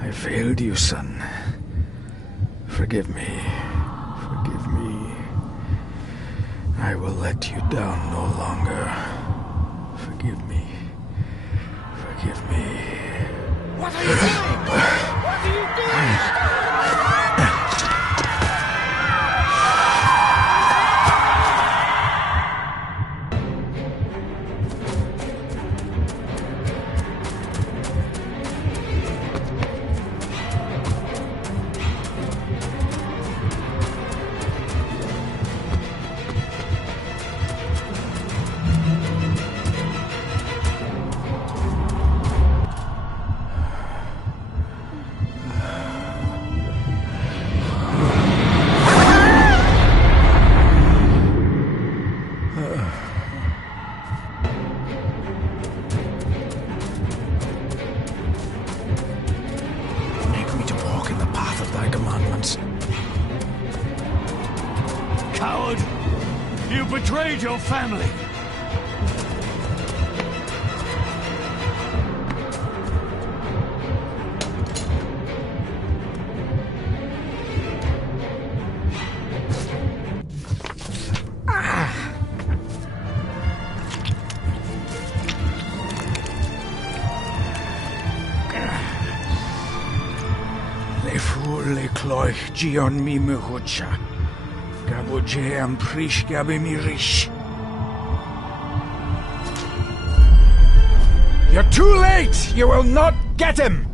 I failed you, son. Forgive me. Forgive me. I will let you down no longer. Forgive me. Forgive me. What are you doing? What are you doing? Coward! You betrayed your family! Le fu le cloich gion mi mehucha. Gaboje am prish gabe mi rish. You're too late! You will not get him!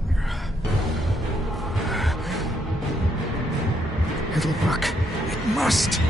It'll work. It must.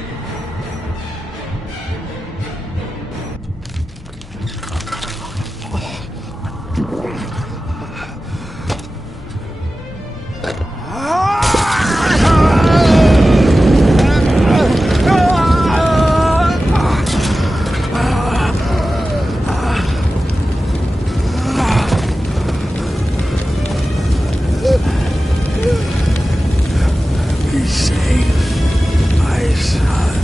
Be safe, my son.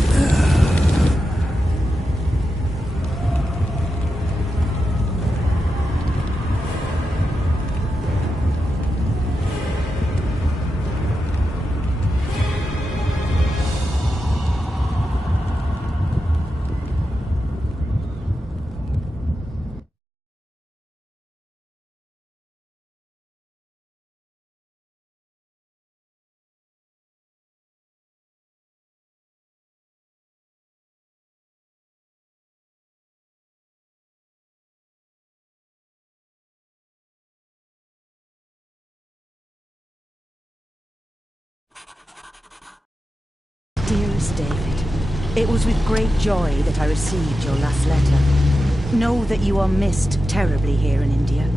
Dearest David, it was with great joy that I received your last letter. Know that you are missed terribly here in India.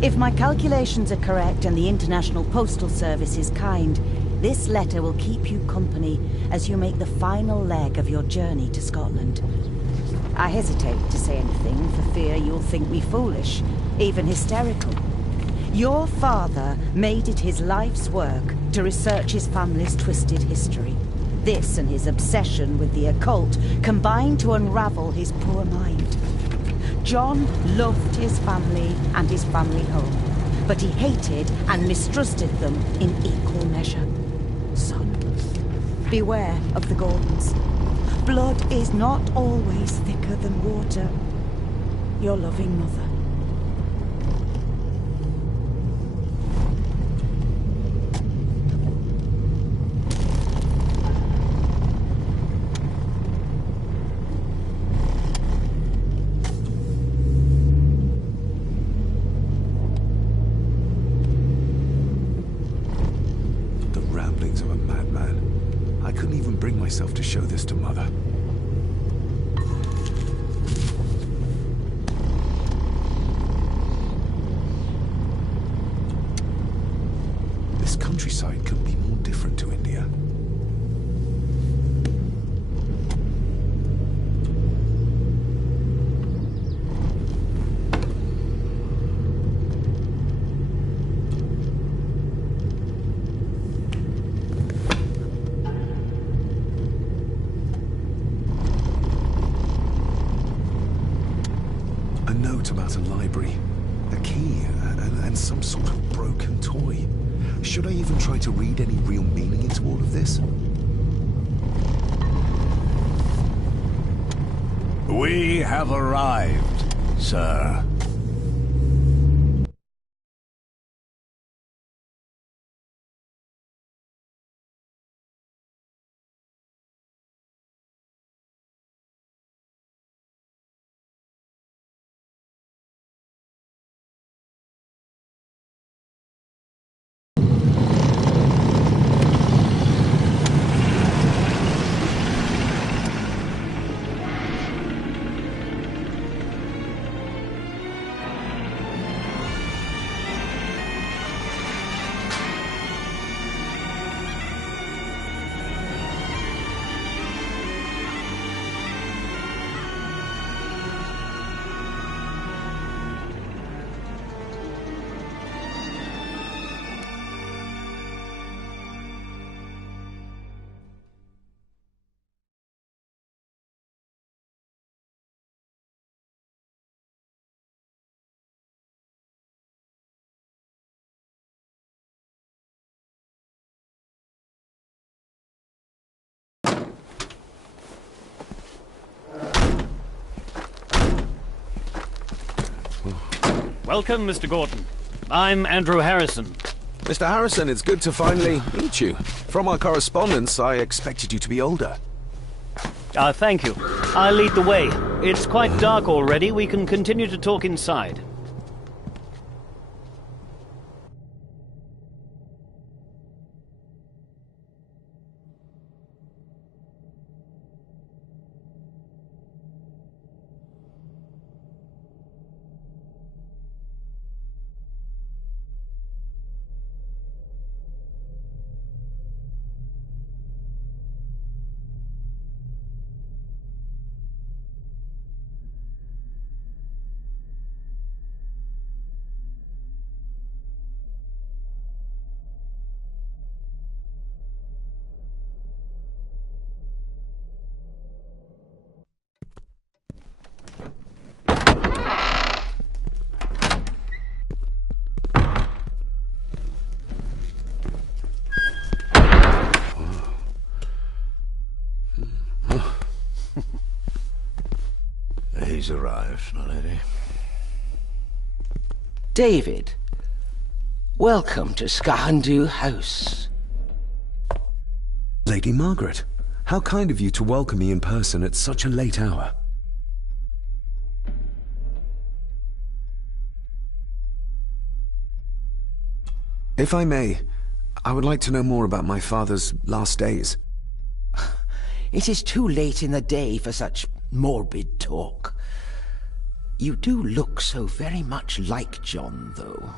If my calculations are correct and the International Postal Service is kind, this letter will keep you company as you make the final leg of your journey to Scotland. I hesitate to say anything for fear you'll think me foolish, even hysterical. Your father made it his life's work to research his family's twisted history. This and his obsession with the occult combined to unravel his poor mind. John loved his family and his family home, but he hated and mistrusted them in equal measure. Son, beware of the Gordons. Blood is not always thicker than water. Your loving mother. Of a madman. I couldn't even bring myself to show this to Mother. This countryside couldn't be more different to India. note about a library, a key, and some sort of broken toy. Should I even try to read any real meaning into all of this? We have arrived, sir. Welcome, Mr. Gordon. I'm Andrew Harrison. Mr. Harrison, it's good to finally meet you. From our correspondence, I expected you to be older. Thank you. I'll lead the way. It's quite dark already. We can continue to talk inside. He's arrived, my lady. David, welcome to Skahandu House. Lady Margaret, how kind of you to welcome me in person at such a late hour. If I may, I would like to know more about my father's last days. It is too late in the day for such morbid talk. You do look so very much like John, though.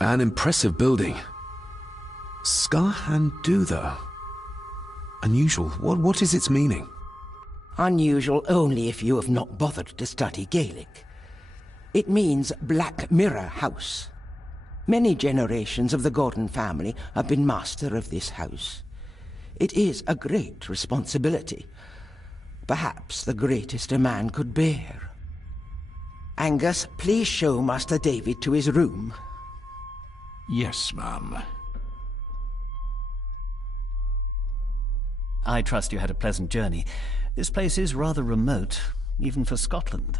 An impressive building. Skahandu, though. Unusual. What is its meaning? Unusual only if you have not bothered to study Gaelic. It means Black Mirror House. Many generations of the Gordon family have been master of this house. It is a great responsibility. Perhaps the greatest a man could bear. Angus, please show Master David to his room. Yes, ma'am. I trust you had a pleasant journey. This place is rather remote, even for Scotland.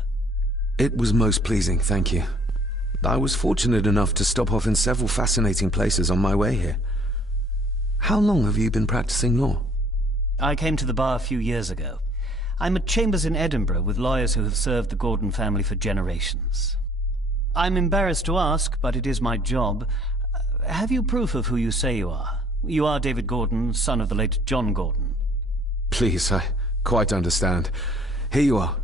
It was most pleasing, thank you. I was fortunate enough to stop off in several fascinating places on my way here. How long have you been practicing law? I came to the bar a few years ago. I'm at chambers in Edinburgh with lawyers who have served the Gordon family for generations. I'm embarrassed to ask, but it is my job. Have you proof of who you say you are? You are David Gordon, son of the late John Gordon. Please, I quite understand. Here you are.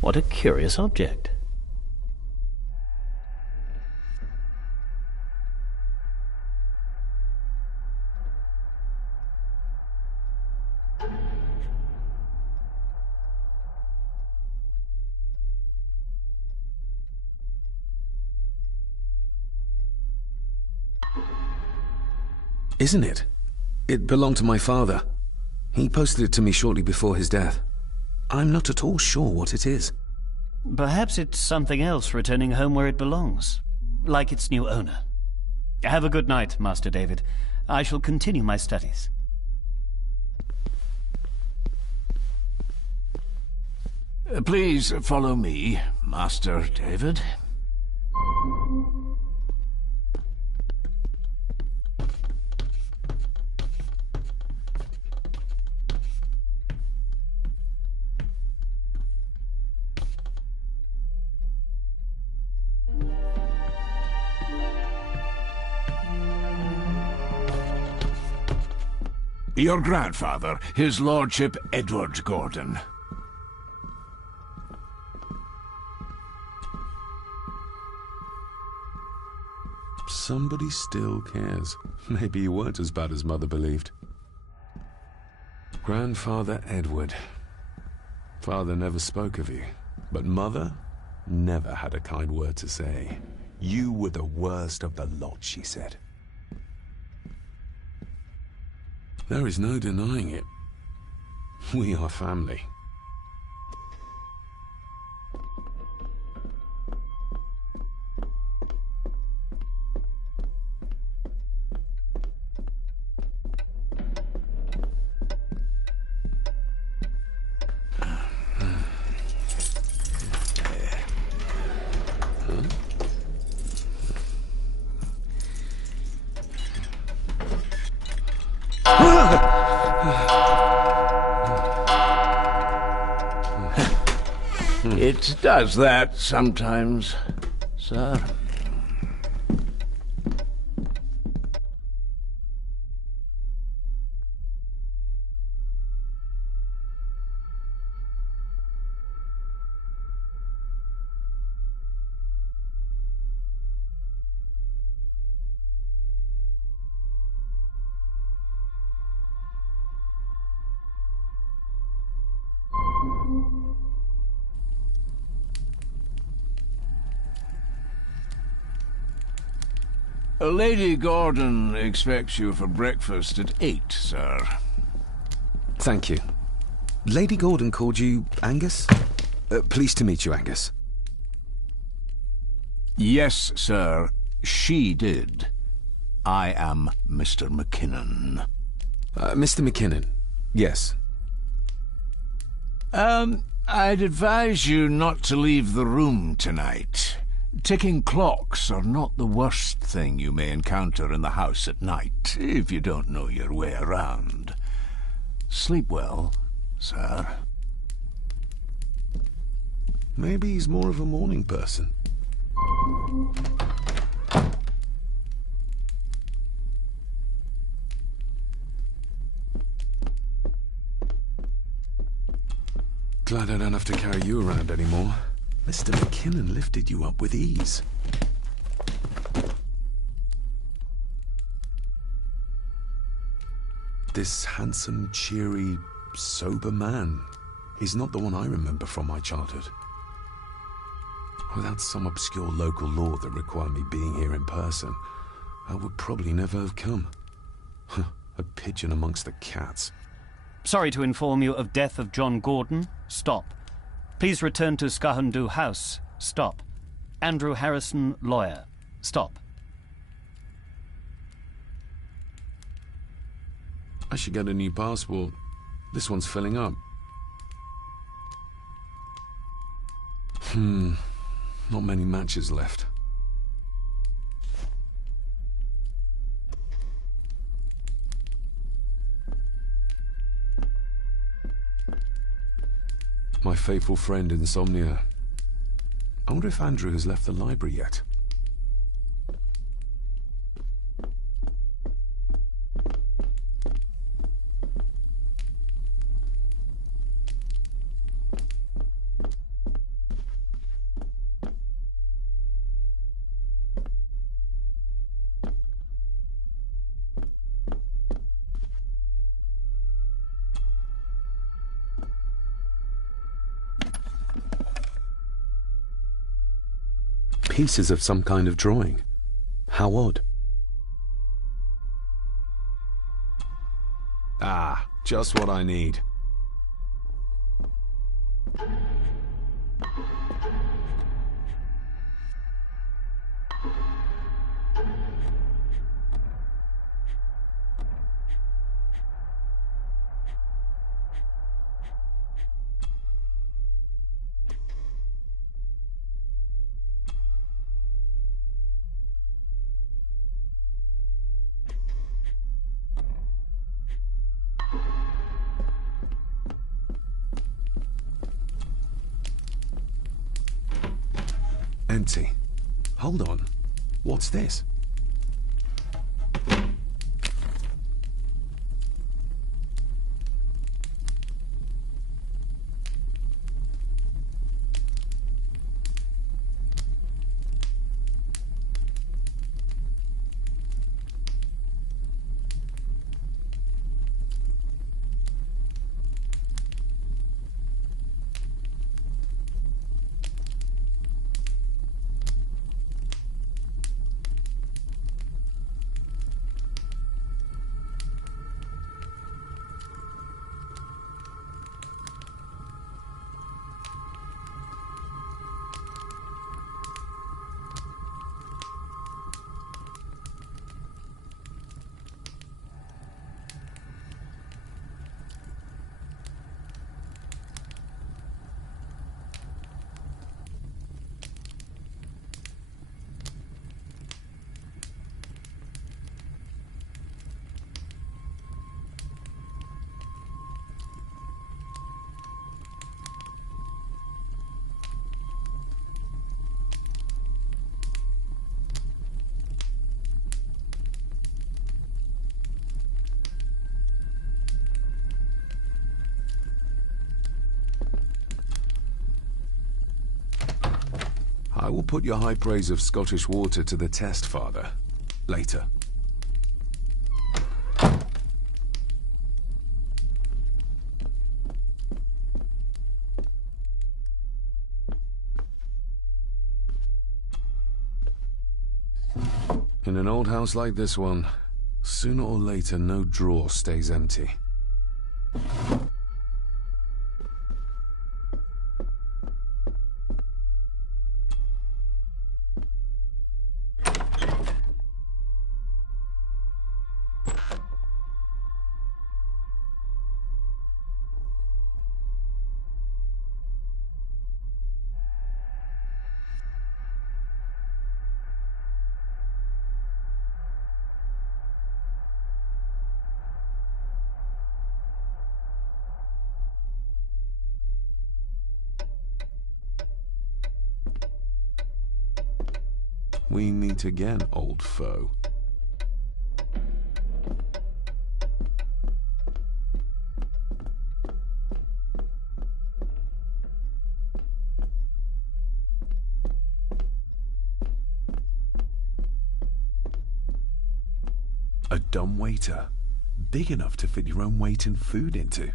What a curious object. isn't it? It belonged to my father. He posted it to me shortly before his death. I'm not at all sure what it is. Perhaps it's something else returning home where it belongs, like its new owner. Have a good night, Master David. I shall continue my studies. Please follow me, Master David. Your grandfather, his lordship Edward Gordon. Somebody still cares. Maybe you weren't as bad as Mother believed. Grandfather Edward. Father never spoke of you, but Mother never had a kind word to say. You were the worst of the lot, she said. There is no denying it. We are family. It does that sometimes, sir. Lady Gordon expects you for breakfast at 8, sir. Thank you. Lady Gordon called you Angus? Pleased to meet you, Angus. Yes, sir. She did. I am Mr. McKinnon. Mr. McKinnon. Yes. I'd advise you not to leave the room tonight. Ticking clocks are not the worst thing you may encounter in the house at night, if you don't know your way around. Sleep well, sir. Maybe he's more of a morning person. Glad I don't have to carry you around anymore. Mr. McKinnon lifted you up with ease. This handsome, cheery, sober man is not the one I remember from my childhood. Without some obscure local law that required me being here in person, I would probably never have come. A pigeon amongst the cats. Sorry to inform you of death of John Gordon. Stop. Please return to Skahundu House. Stop. Andrew Harrison, lawyer. Stop. I should get a new passport. This one's filling up. Not many matches left. My faithful friend Insomnia. I wonder if Andrew has left the library yet. Pieces of some kind of drawing. How odd. Ah, just what I need. Empty. Hold on. What's this? I will put your high praise of Scottish water to the test, Father. Later. In an old house like this one, sooner or later no drawer stays empty. We meet again, old foe. A dumbwaiter, big enough to fit your own weight and food into.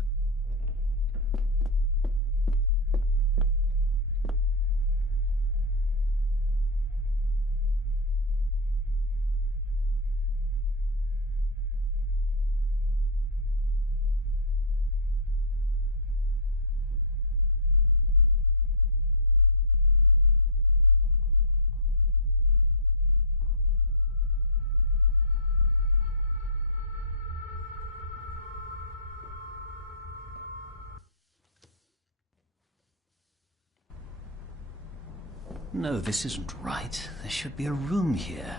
No, this isn't right. There should be a room here.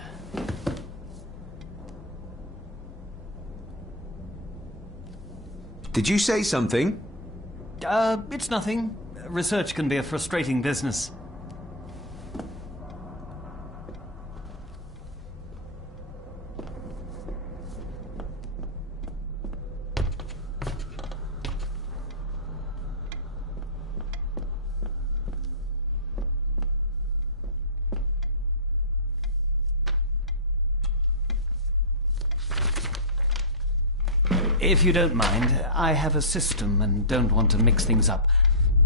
Did you say something? It's nothing. Research can be a frustrating business. If you don't mind, I have a system and don't want to mix things up.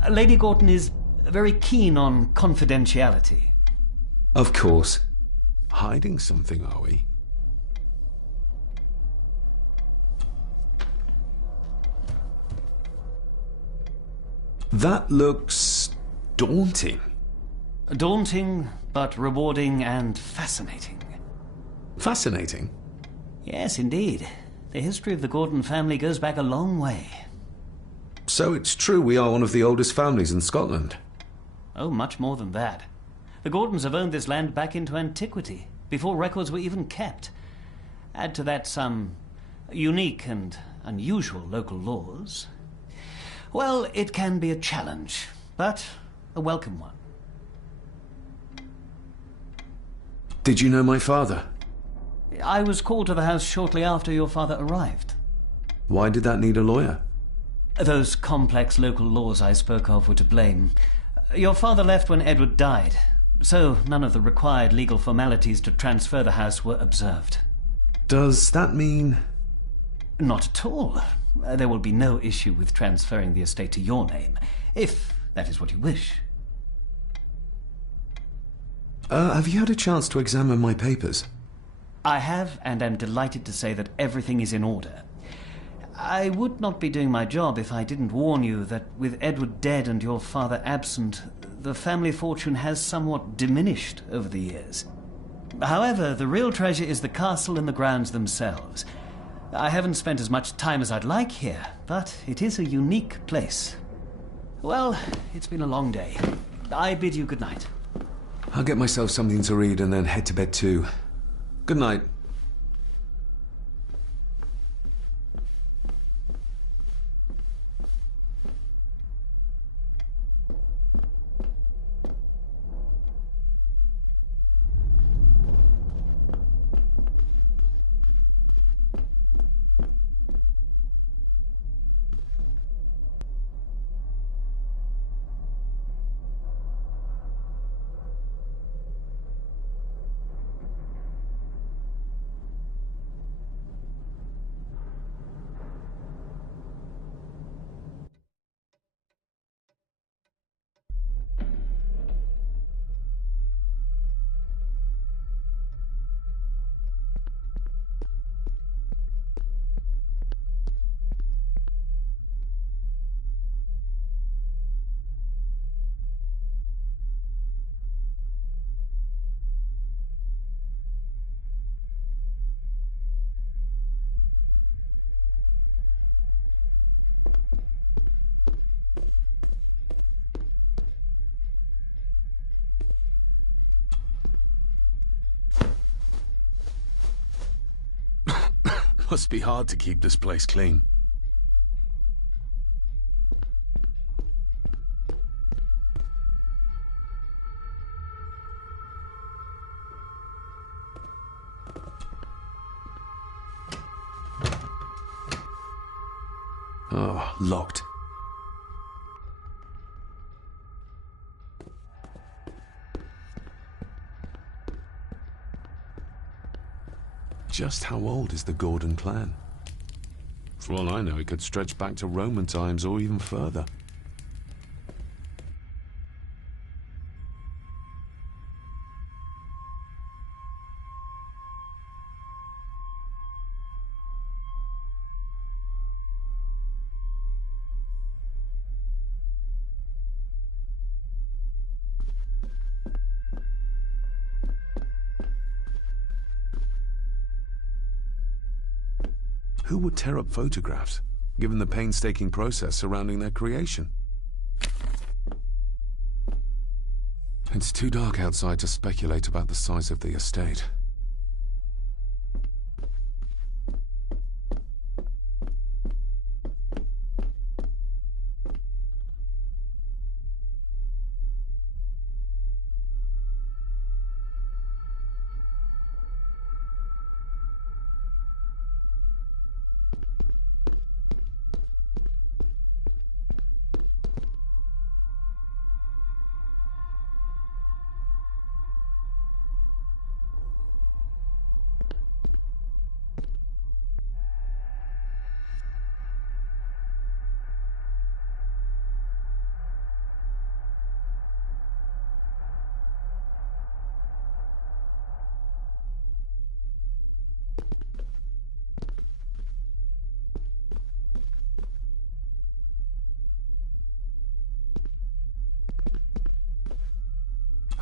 Lady Gorton is very keen on confidentiality. Of course. Hiding something, are we? That looks daunting. Daunting, but rewarding and fascinating. Fascinating? Yes, indeed. The history of the Gordon family goes back a long way. So it's true we are one of the oldest families in Scotland? Oh, much more than that. The Gordons have owned this land back into antiquity, before records were even kept. Add to that some unique and unusual local laws. Well, it can be a challenge, but a welcome one. Did you know my father? I was called to the house shortly after your father arrived. Why did that need a lawyer? Those complex local laws I spoke of were to blame. Your father left when Edward died, so none of the required legal formalities to transfer the house were observed. Does that mean... Not at all. There will be no issue with transferring the estate to your name, if that is what you wish. Have you had a chance to examine my papers? I have, and am delighted to say that everything is in order. I would not be doing my job if I didn't warn you that with Edward dead and your father absent, the family fortune has somewhat diminished over the years. However, the real treasure is the castle and the grounds themselves. I haven't spent as much time as I'd like here, but it is a unique place. Well, it's been a long day. I bid you good night. I'll get myself something to read and then head to bed too. Good night. Must be hard to keep this place clean. Oh, locked. Just how old is the Gordon clan? For all I know, it could stretch back to Roman times or even further. Who would tear up photographs, given the painstaking process surrounding their creation? It's too dark outside to speculate about the size of the estate.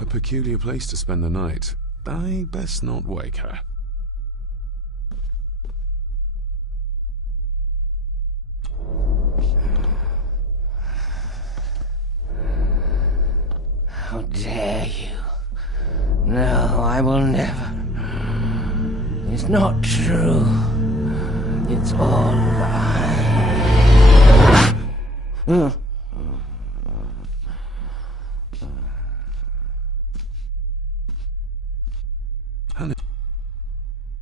A peculiar place to spend the night. I best not wake her. How dare you? No, I will never. It's not true. It's all lie. Honey,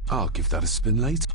I'll give that a spin later.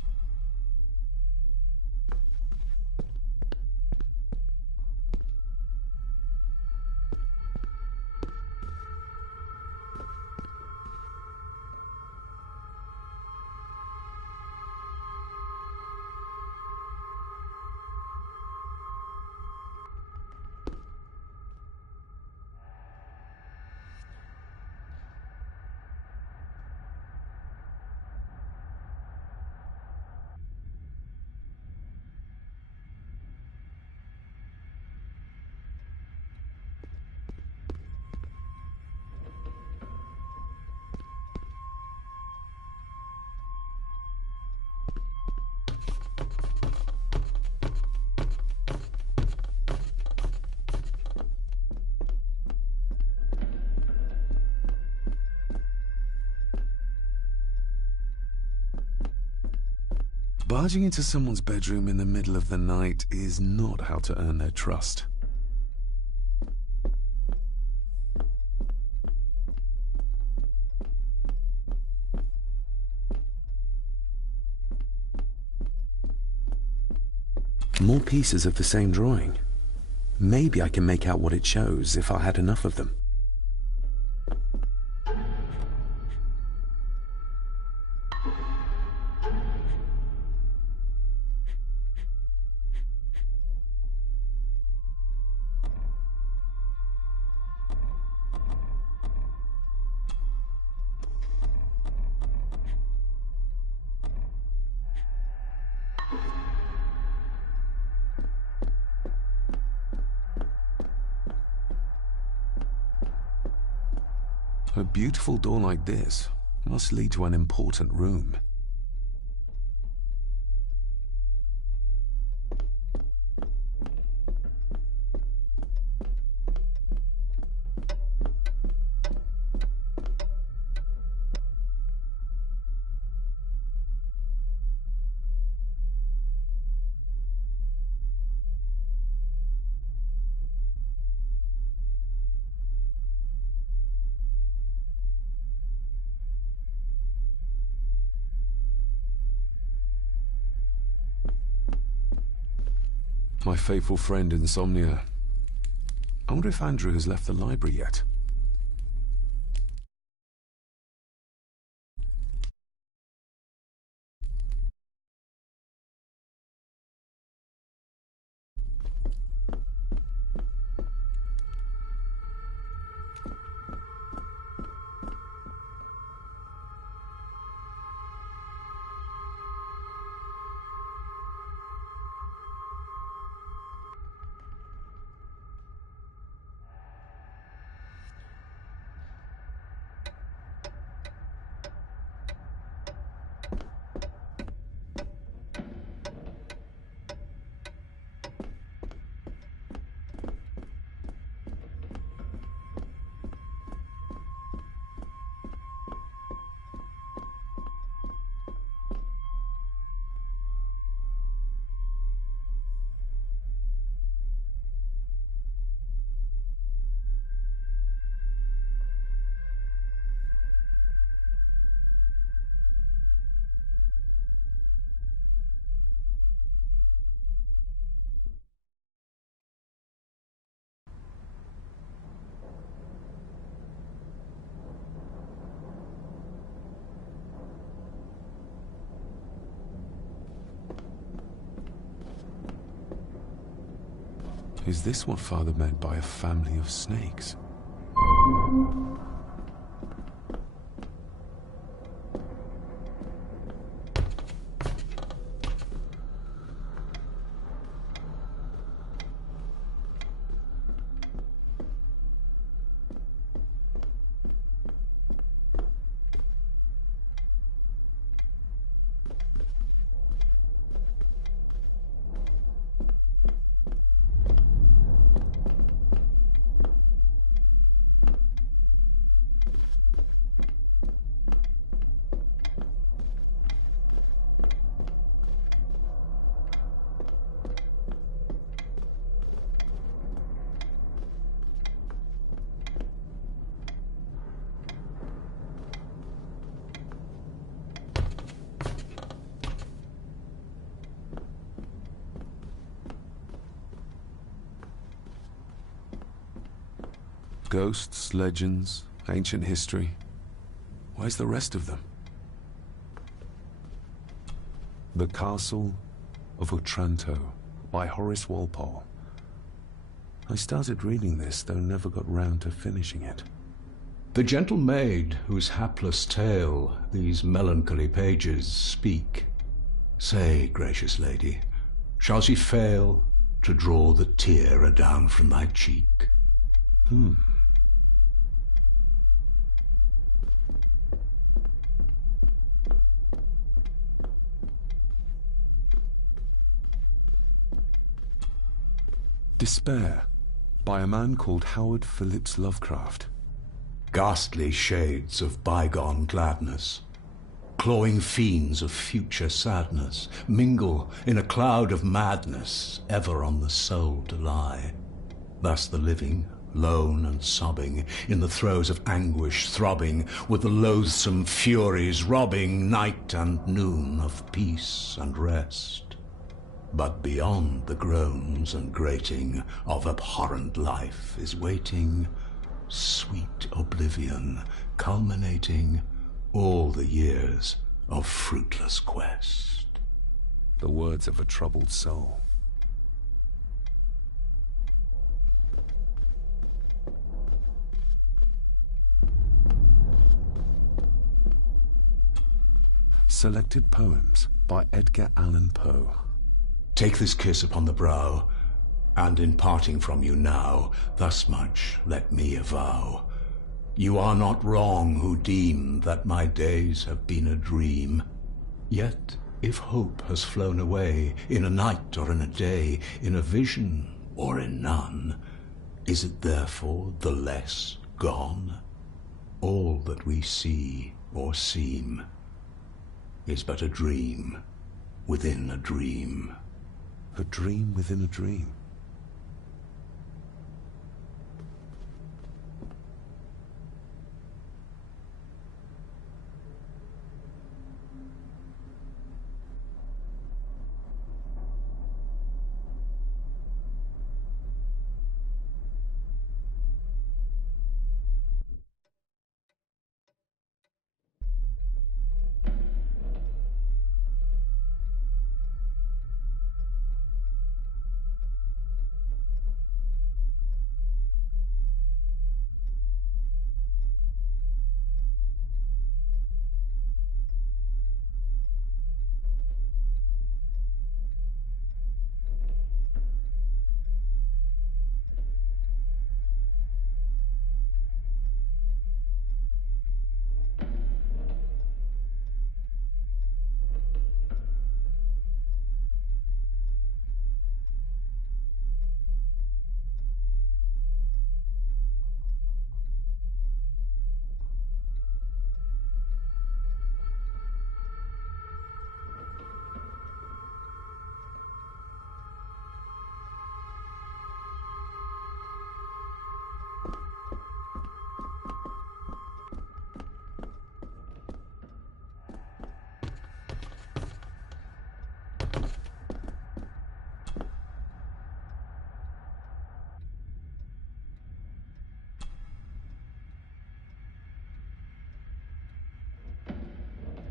Barging into someone's bedroom in the middle of the night is not how to earn their trust. More pieces of the same drawing. Maybe I can make out what it shows if I had enough of them. A beautiful door like this must lead to an important room. My faithful friend Insomnia. I wonder if Andrew has left the library yet. Is this what Father meant by a family of snakes? Ghosts, legends, ancient history. Where's the rest of them? The Castle of Otranto by Horace Walpole. I started reading this, though never got round to finishing it. The gentle maid whose hapless tale these melancholy pages speak. Say, gracious lady, shall she fail to draw the tear adown from thy cheek? Despair, by a man called Howard Phillips Lovecraft. Ghastly shades of bygone gladness, clawing fiends of future sadness, mingle in a cloud of madness, ever on the soul to lie. Thus the living, lone and sobbing, in the throes of anguish throbbing, with the loathsome furies robbing night and noon of peace and rest. But beyond the groans and grating of abhorrent life is waiting sweet oblivion, culminating all the years of fruitless quest. The words of a troubled soul. Selected Poems by Edgar Allan Poe. Take this kiss upon the brow, and in parting from you now, thus much let me avow. You are not wrong who deem that my days have been a dream. Yet, if hope has flown away, in a night or in a day, in a vision or in none, is it therefore the less gone? All that we see or seem is but a dream within a dream. A dream within a dream.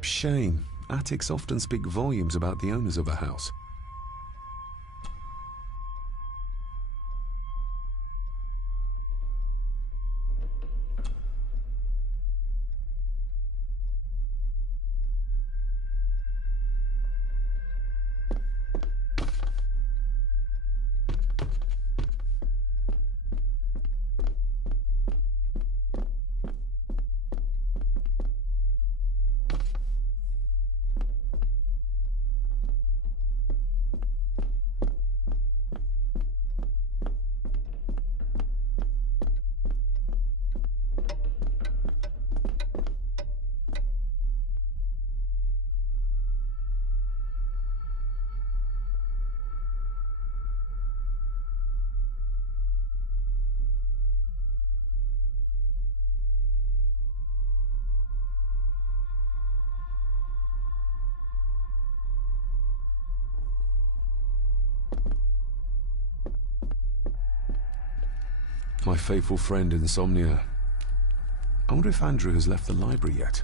Shame. Attics often speak volumes about the owners of a house. My faithful friend Insomnia. I wonder if Andrew has left the library yet.